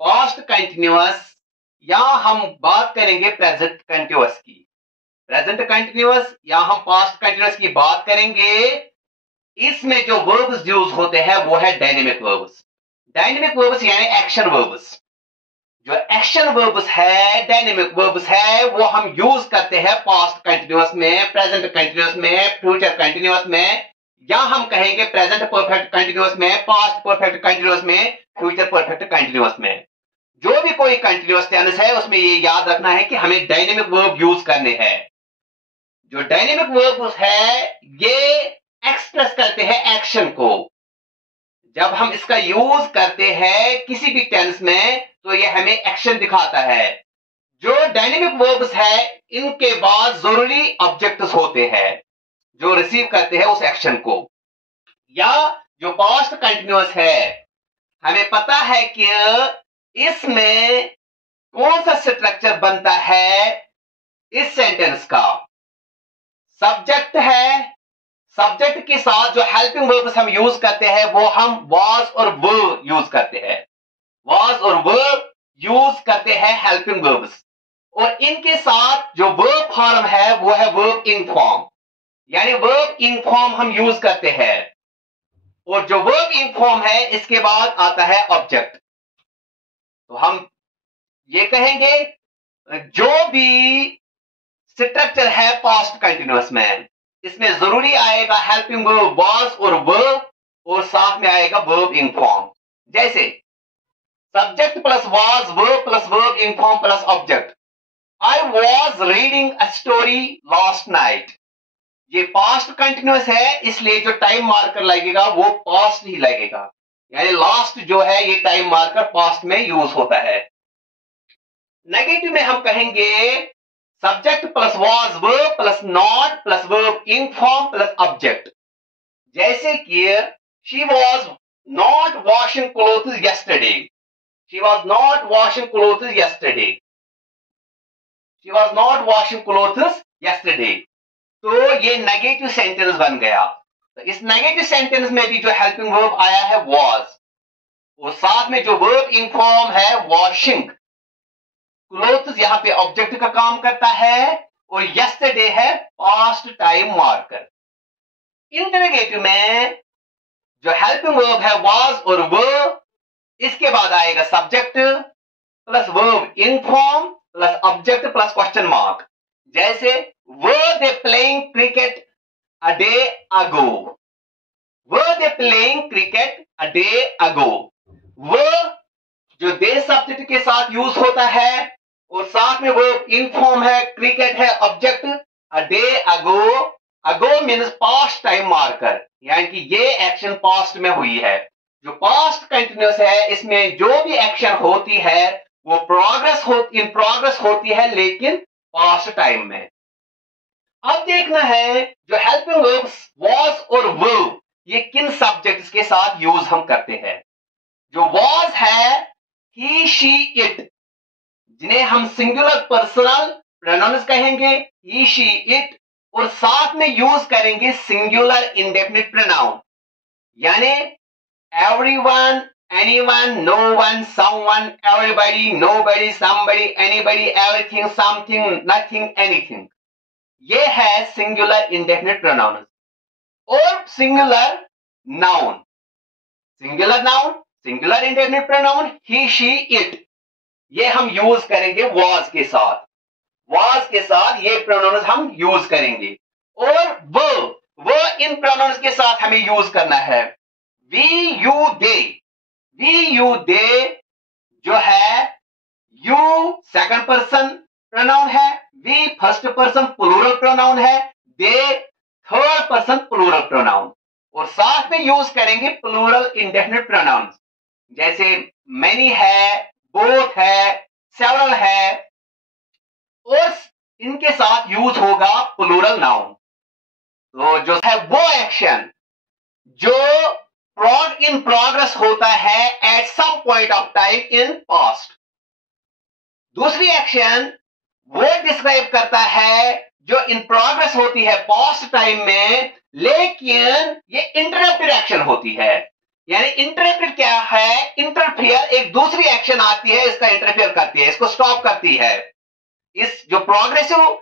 Past continuous, यहां हम बात करेंगे प्रेजेंट कंटिन्यूअस की। प्रेजेंट कंटिन्यूअस या हम पास्ट कंटिन्यूअस की बात करेंगे। इसमें जो वर्ब्स यूज होते हैं वो है डायनेमिक वर्ब्स। डायनेमिक वर्ब्स यानी एक्शन वर्ब्स। जो एक्शन वर्ब्स है, डायनेमिक वर्ब्स है, वो हम यूज करते हैं पास्ट कंटिन्यूअस में, प्रेजेंट कंटिन्यूअस में, फ्यूचर कंटिन्यूअस में, या हम कहेंगे प्रेजेंट परफेक्ट कंटिन्यूअस में, पास्ट परफेक्ट कंटिन्यूअस में, फ्यूचर परफेक्ट कंटिन्यूअस में। जो भी कोई कंटिन्यूअस टेंस है उसमें ये याद रखना है कि हमें डायनेमिक वर्ब यूज करने हैं। जो डायनेमिक वर्ब्स है ये एक्सप्रेस करते हैं एक्शन को। जब हम इसका यूज करते हैं किसी भी टेंस में तो ये हमें एक्शन दिखाता है। जो डायनेमिक वर्ब्स है इनके बाद जरूरी ऑब्जेक्ट्स होते हैं जो रिसीव करते हैं उस एक्शन को। या जो पास्ट कंटिन्यूअस है, हमें पता है कि इसमें कौन सा स्ट्रक्चर बनता है इस सेंटेंस का। सब्जेक्ट है, सब्जेक्ट के साथ जो हेल्पिंग वर्ब्स हम यूज करते हैं वो हम वाज और वर यूज करते हैं। वाज और वर यूज करते हैं हेल्पिंग वर्ब्स, और इनके साथ जो वर्ब फॉर्म है वो है वर्ब इन फॉर्म, यानी वर्ब इन फॉर्म हम यूज करते हैं। और जो वर्ब इन फॉर्म है इसके बाद आता है ऑब्जेक्ट। तो हम ये कहेंगे जो भी स्ट्रक्चर है पास्ट कंटिन्यूअस में, इसमें जरूरी आएगा हेल्पिंग वर्ब वाज और वर्ब, और साथ में आएगा वर्ब इन फॉर्म। जैसे subject plus was, verb in form plus object. I was reading a story last night. ये पास्ट कंटिन्यूअस है इसलिए जो टाइम मार्कर लगेगा वो पास्ट ही लगेगा, यानी लास्ट जो है ये टाइम मार्कर पास्ट में यूज होता है। नेगेटिव में हम कहेंगे subject plus was, verb plus not plus verb in form plus object. जैसे कि she was not washing clothes yesterday, she was not washing clothes yesterday, she was not washing clothes yesterday। तो ये negative sentence बन गया। तो इस negative sentence में भी जो हेल्पिंग वर्ब आया है वाज, और साथ में जो वर्ब इन फॉर्म है वॉशिंग क्लोथ्स, यहां पे ऑब्जेक्ट का काम करता है, और yesterday है पास्ट टाइम मार्कर। इंटरोगेटिव में जो हेल्पिंग वर्ब है वाज और वर्ब, इसके बाद आएगा subject plus verb in form plus object plus question mark. जैसे were they playing cricket a day ago, were they playing cricket a day ago. Were जो they subject के साथ use होता है, और साथ में वर्ब इन फॉर्म है, क्रिकेट है ऑब्जेक्ट, अ डे अगो। अगो मीन्स पास्ट टाइम मार्कर, यानी कि ये एक्शन पास्ट में हुई है। जो पास्ट कंटिन्यूअस है इसमें जो भी एक्शन होती है वो इन प्रोग्रेस होती है, लेकिन पास्ट टाइम में। अब देखना है जो हेल्पिंग वर्ब्स वाज और वर्ब ये किन सब्जेक्ट्स के साथ यूज हम करते हैं। जो वाज है ही शी इट, जिन्हें हम सिंगुलर पर्सनल प्रोनाउंस कहेंगे, ही शी इट, और साथ में यूज करेंगे सिंगुलर इंडेफिनिट प्रोनाउन, यानी everyone, anyone, no one, someone, everybody, nobody, somebody, anybody, everything, something, nothing, anything. ये है सिंगुलर इंडेफिनिट प्रोनाउन। और singular noun, singular noun, singular indefinite pronoun he she it, ये हम यूज करेंगे was के साथ। Was के साथ ये प्रोनाउंस हम यूज करेंगे। और वो इन प्रोनाउंस के साथ हमें यूज करना है। We you they, we you they जो है यू सेकंड पर्सन प्रोनाउन है, we first person plural pronoun है, they third person plural pronoun, और साथ में यूज करेंगे प्लूरल इंडेफिनिट प्रोनाउन। जैसे मेनी है, बोथ है, सेवरल है, और इनके साथ यूज होगा प्लूरल नाउन। तो जो है वो एक्शन जो इन प्रोग्रेस होता है at some point of time in past. दूसरी एक्शन वो डिस्क्राइब करता है जो इन प्रोग्रेस होती है पास्ट टाइम में, लेकिन ये इंटरप्टेड एक्शन होती है। यानी इंटरप्ट क्या है? इंटरफियर, एक दूसरी एक्शन आती है, इसका इंटरफियर करती है, इसको स्टॉप करती है। इस जो प्रोग्रेसिव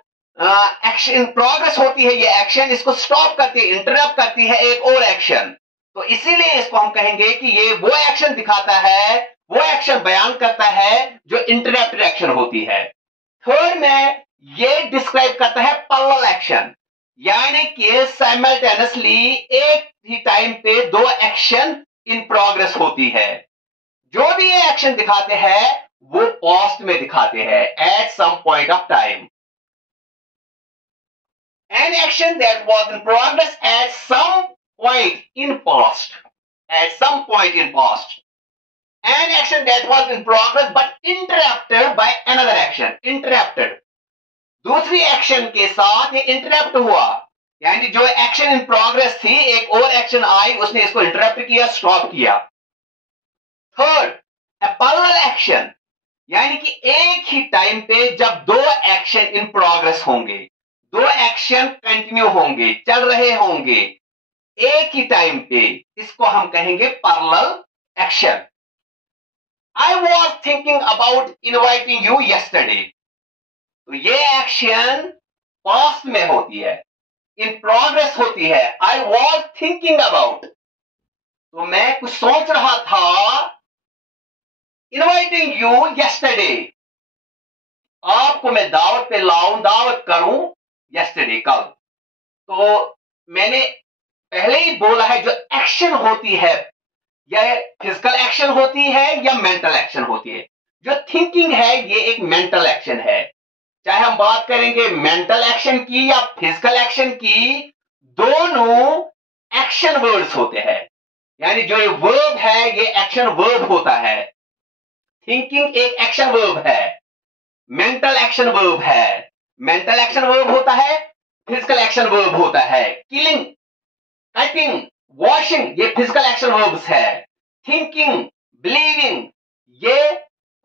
एक्शन प्रोग्रेस होती है, ये एक्शन इसको स्टॉप करती है, इंटरप्ट करती है एक और एक्शन। तो इसीलिए इसको हम कहेंगे कि ये वो एक्शन दिखाता है, वो एक्शन बयान करता है जो इंटरप्टेड एक्शन होती है। थर्ड में ये डिस्क्राइब करता है पैरेलल एक्शन, यानी कि साइमल्टेनियसली एक ही टाइम पे दो एक्शन इन प्रोग्रेस होती है। जो भी ये एक्शन दिखाते हैं वो पास्ट में दिखाते हैं, at some point of time. An action that was in progress at some point in past. At some point in past. An action that was in progress but interrupted by another action. Interrupted. दूसरी action के साथ ये interrupt हुआ, यानी जो action in progress थी एक और एक्शन आई, उसने इसको इंटरप्ट किया, स्टॉप किया। थर्ड, ए पैरेलल एक्शन, यानी कि एक ही टाइम पे जब दो एक्शन इन प्रोग्रेस होंगे, दो एक्शन कंटिन्यू होंगे, चल रहे होंगे एक ही टाइम पे, इसको हम कहेंगे parallel action. I was thinking about inviting you yesterday. तो ये एक्शन पास्ट में होती है, इन प्रोग्रेस होती है। आई वॉज थिंकिंग अबाउट, तो मैं कुछ सोच रहा था, इनवाइटिंग यू यस्टरडे, आपको मैं दावत पे लाऊं, दावत करूं यस्टरडे, कल। तो मैंने पहले ही बोला है, जो एक्शन होती है यह फिजिकल एक्शन होती है या मेंटल एक्शन होती है। जो थिंकिंग है ये एक मेंटल एक्शन है, चाहे हम बात करेंगे मेंटल एक्शन की या फिजिकल एक्शन की, दोनों एक्शन वर्ड्स होते हैं। यानी जो ये वर्ब है ये एक्शन वर्ब होता है। थिंकिंग एक एक्शन वर्ब है, मेंटल एक्शन वर्ब है। मेंटल एक्शन वर्ब होता है, फिजिकल एक्शन वर्ब होता है। किलिंग, कटिंग, वॉशिंग ये फिजिकल एक्शन वर्ब्स है। थिंकिंग, बिलीविंग ये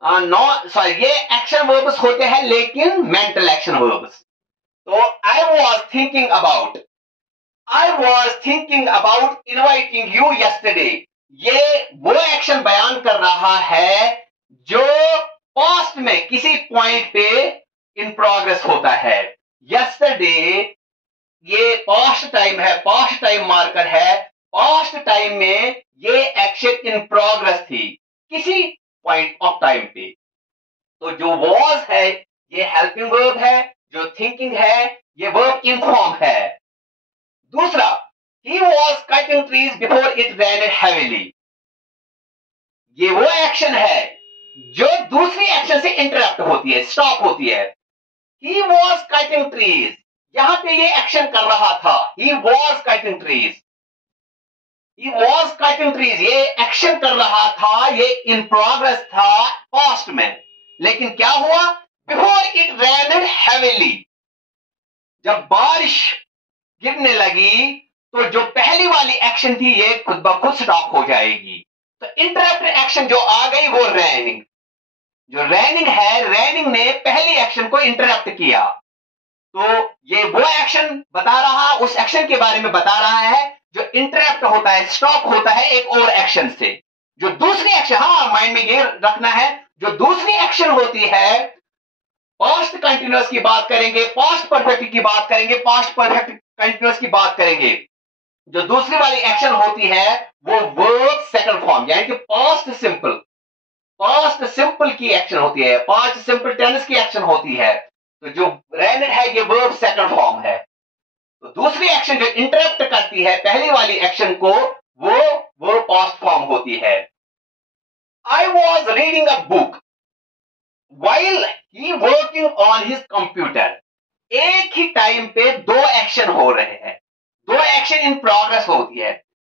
ये एक्शन वर्ब्स होते हैं, लेकिन मेंटल एक्शन वर्ब्स। तो I was thinking about inviting you yesterday, ये वो एक्शन बयान कर रहा है जो पास्ट में किसी पॉइंट पे इन प्रोग्रेस होता है। यस्टरडे ये पास्ट टाइम है, पास्ट टाइम मार्कर है। पास्ट टाइम में ये एक्शन इन प्रोग्रेस थी किसी पॉइंट ऑफ टाइम पे। तो जो वॉज है ये हेल्पिंग वर्ब है, जो थिंकिंग है ये वर्ब इन फॉर्म है। दूसरा, he was cutting trees before it rained heavily, ये वो एक्शन है जो दूसरी एक्शन से इंटरप्ट होती है, स्टॉप होती है। ही वॉज कटिंग ट्रीज, यहां पे ये एक्शन कर रहा था, ही was cutting trees. He was cutting trees ये एक्शन कर रहा था, ये इन प्रोग्रेस था पास्ट में, लेकिन क्या हुआ? बिफोर इट रेनेड हेवीली, जब बारिश गिरने लगी तो जो पहली वाली एक्शन थी ये खुद ब खुद स्टॉप हो जाएगी। तो इंटरप्ट एक्शन जो आ गई वो रेनिंग, जो रेनिंग है, रेनिंग ने पहली एक्शन को इंटरप्ट किया। तो ये वो एक्शन बता रहा, उस एक्शन के बारे में बता रहा है जो इंटरप्ट होता है, स्टॉप होता है एक और एक्शन से। जो दूसरी एक्शन, हाँ माइंड में ये रखना है, जो दूसरी एक्शन होती है, पास्ट कंटिन्यूअस की बात करेंगे, पास्ट परफेक्ट की बात करेंगे, पास्ट परफेक्ट कंटिन्यूअस की बात करेंगे। जो दूसरी वाली एक्शन होती है वो वर्ब सेकंड फॉर्म, यानी कि पास्ट सिंपल की एक्शन होती है, पास्ट सिंपल टेंस की एक्शन होती है। तो जो रेनेड है ये वर्ब सेकंड फॉर्म है। तो दूसरी एक्शन जो इंटरप्ट करती है पहली वाली एक्शन को, वो वर्ब पास्ट फॉर्म होती है। आई was reading a book while he working on his computer, एक ही टाइम पे दो एक्शन हो रहे हैं, दो एक्शन इन प्रोग्रेस होती है।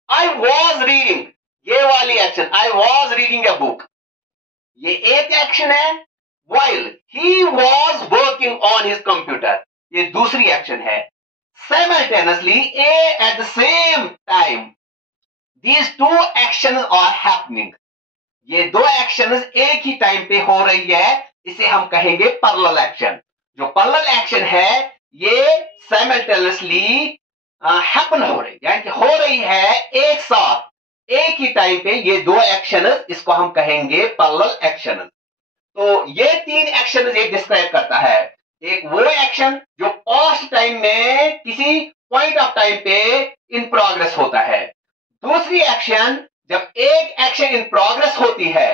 आई वॉज रीडिंग, ये वाली action I was reading a book, ये एक एक्शन है। while he was working on his computer, ये दूसरी एक्शन है। simultaneously at the same time these two actions are happening, ये दो एक्शंस एक ही टाइम पे हो रही है, इसे हम कहेंगे पैरेलल एक्शन। जो पैरेलल एक्शन है ये साइमल्टेनियसली हैपन हो रही, यानी कि हो रही है एक साथ, एक ही टाइम पे ये दो एक्शन, इसको हम कहेंगे पैरेलल एक्शन। तो ये तीन एक्शन ये डिस्क्राइब करता है। एक वो एक्शन जो पास्ट टाइम में किसी पॉइंट ऑफ टाइम पे इन प्रोग्रेस होता है। दूसरी एक्शन, जब एक एक्शन इन प्रोग्रेस होती है,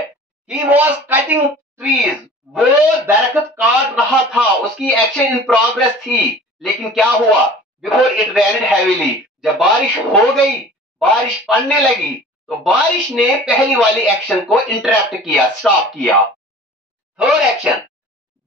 ही वॉज कटिंग ट्रीज, वो दरख्त काट रहा था, उसकी एक्शन इन प्रोग्रेस थी, लेकिन क्या हुआ, बिफोर इट रेन्ड हैवीली, जब बारिश हो गई, बारिश पड़ने लगी, तो बारिश ने पहली वाली एक्शन को इंटरप्ट किया, स्टॉप किया। थर्ड एक्शन,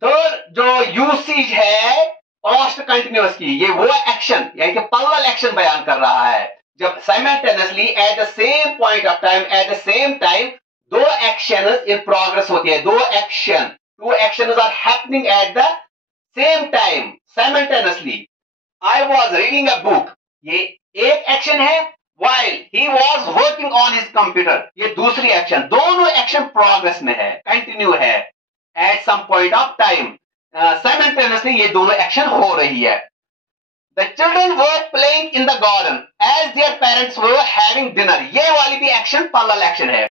थर्ड जो यूसेज है पास्ट कंटिन्यूअस की, ये वो एक्शन यानी कि पैरेलल एक्शन बयान कर रहा है जब simultaneously at the same point of time, at the same time दो एक्शंस इन प्रोग्रेस होती है। दो action, two actions are happening at the same time simultaneously. I was reading a book, ये एक एक्शन है, while he was working on his computer, ये दूसरी action. दोनों एक्शन प्रोग्रेस में है, कंटिन्यू है at some point of time, simultaneously ये दोनों एक्शन हो रही है। The children were playing in the garden as their parents were having dinner, ये वाली भी एक्शन पैरेलल एक्शन है।